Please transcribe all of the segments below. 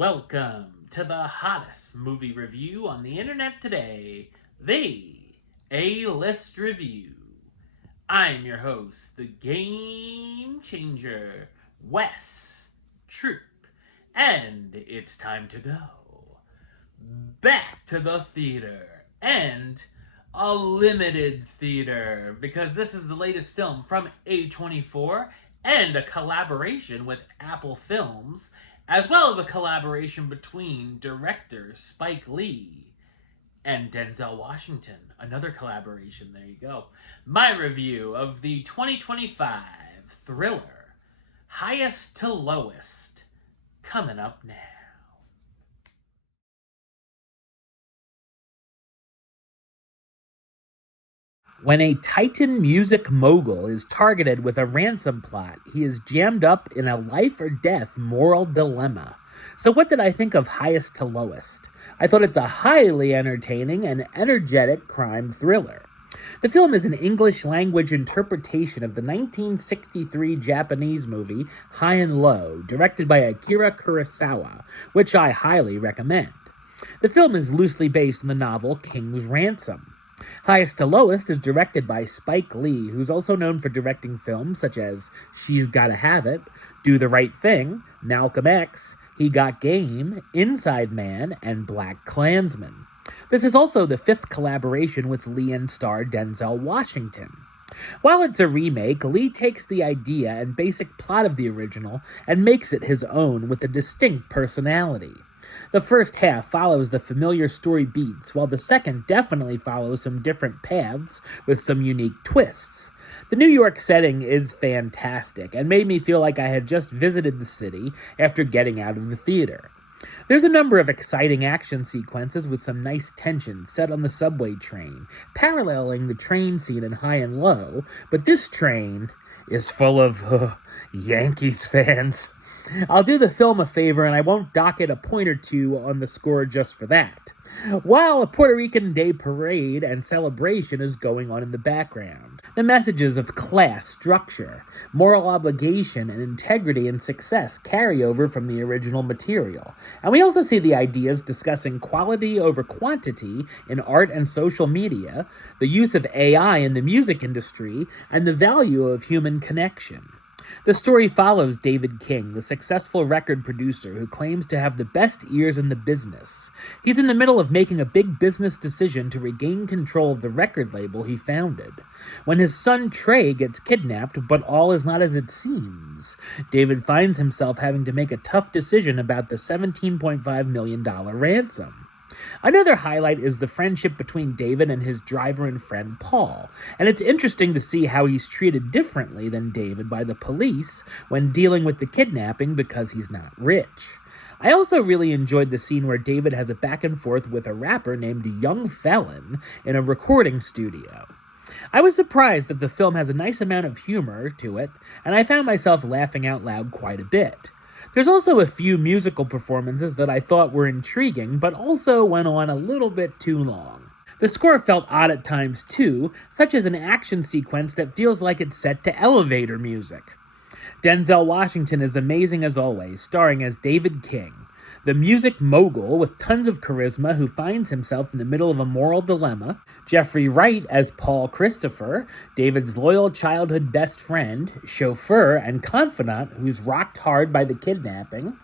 Welcome to the hottest movie review on the internet today, the A-List Review. I'm your host, the Game Changer, Wes Troop, and it's time to go back to the theater and a limited theater because this is the latest film from A24 and a collaboration with Apple Films, as well as a collaboration between director Spike Lee and Denzel Washington. Another collaboration, there you go. My review of the 2025 thriller, Highest to Lowest, coming up now. When a Titan music mogul is targeted with a ransom plot, he is jammed up in a life or death moral dilemma. So what did I think of Highest to Lowest? I thought it's a highly entertaining and energetic crime thriller. The film is an English-language interpretation of the 1963 Japanese movie High and Low, directed by Akira Kurosawa, which I highly recommend. The film is loosely based on the novel King's Ransom. Highest to Lowest is directed by Spike Lee, who's also known for directing films such as She's Gotta Have It, Do the Right Thing, Malcolm X, He Got Game, Inside Man, and Black Klansman. This is also the fifth collaboration with Lee and star Denzel Washington. While it's a remake, Lee takes the idea and basic plot of the original and makes it his own with a distinct personality. The first half follows the familiar story beats, while the second definitely follows some different paths with some unique twists. The New York setting is fantastic and made me feel like I had just visited the city after getting out of the theater. There's a number of exciting action sequences with some nice tension set on the subway train, paralleling the train scene in High and Low, but this train is full of Yankees fans. I'll do the film a favor and I won't dock it a point or two on the score just for that. While a Puerto Rican Day parade and celebration is going on in the background, the messages of class, structure, moral obligation, and integrity and success carry over from the original material. And we also see the ideas discussing quality over quantity in art and social media, the use of AI in the music industry, and the value of human connection. The story follows David King, the successful record producer who claims to have the best ears in the business. He's in the middle of making a big business decision to regain control of the record label he founded. When his son Trey gets kidnapped, but all is not as it seems, David finds himself having to make a tough decision about the $17.5 million ransom. Another highlight is the friendship between David and his driver and friend Paul, and it's interesting to see how he's treated differently than David by the police when dealing with the kidnapping because he's not rich. I also really enjoyed the scene where David has a back and forth with a rapper named Young Felon in a recording studio. I was surprised that the film has a nice amount of humor to it, and I found myself laughing out loud quite a bit. There's also a few musical performances that I thought were intriguing, but also went on a little bit too long. The score felt odd at times too, such as an action sequence that feels like it's set to elevator music. Denzel Washington is amazing as always, starring as David King, the music mogul with tons of charisma who finds himself in the middle of a moral dilemma, Jeffrey Wright as Paul Christopher, David's loyal childhood best friend, chauffeur, and confidant who's rocked hard by the kidnapping,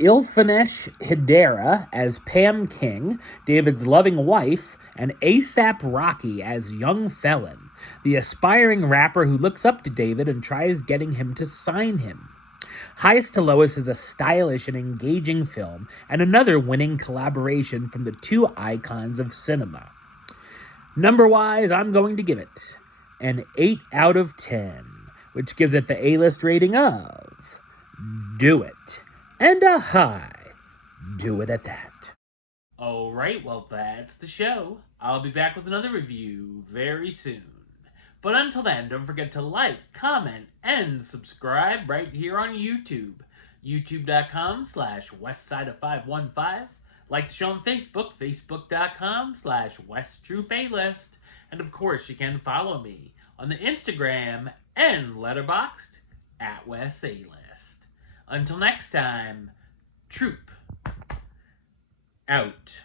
Ilfanesh Hidera as Pam King, David's loving wife, and A$AP Rocky as Young Felon, the aspiring rapper who looks up to David and tries getting him to sign him. Highest to Lowest is a stylish and engaging film, and another winning collaboration from the two icons of cinema. Number-wise, I'm going to give it an 8 out of 10, which gives it the A-list rating of Do It, and a high Do It at that. Alright, well that's the show. I'll be back with another review very soon. But until then, don't forget to like, comment, and subscribe right here on YouTube. YouTube.com/Westside515. Like the show on Facebook, Facebook.com/WestTroopAlist. And of course, you can follow me on the Instagram and Letterboxd @WesAlist. Until next time, Troop Out.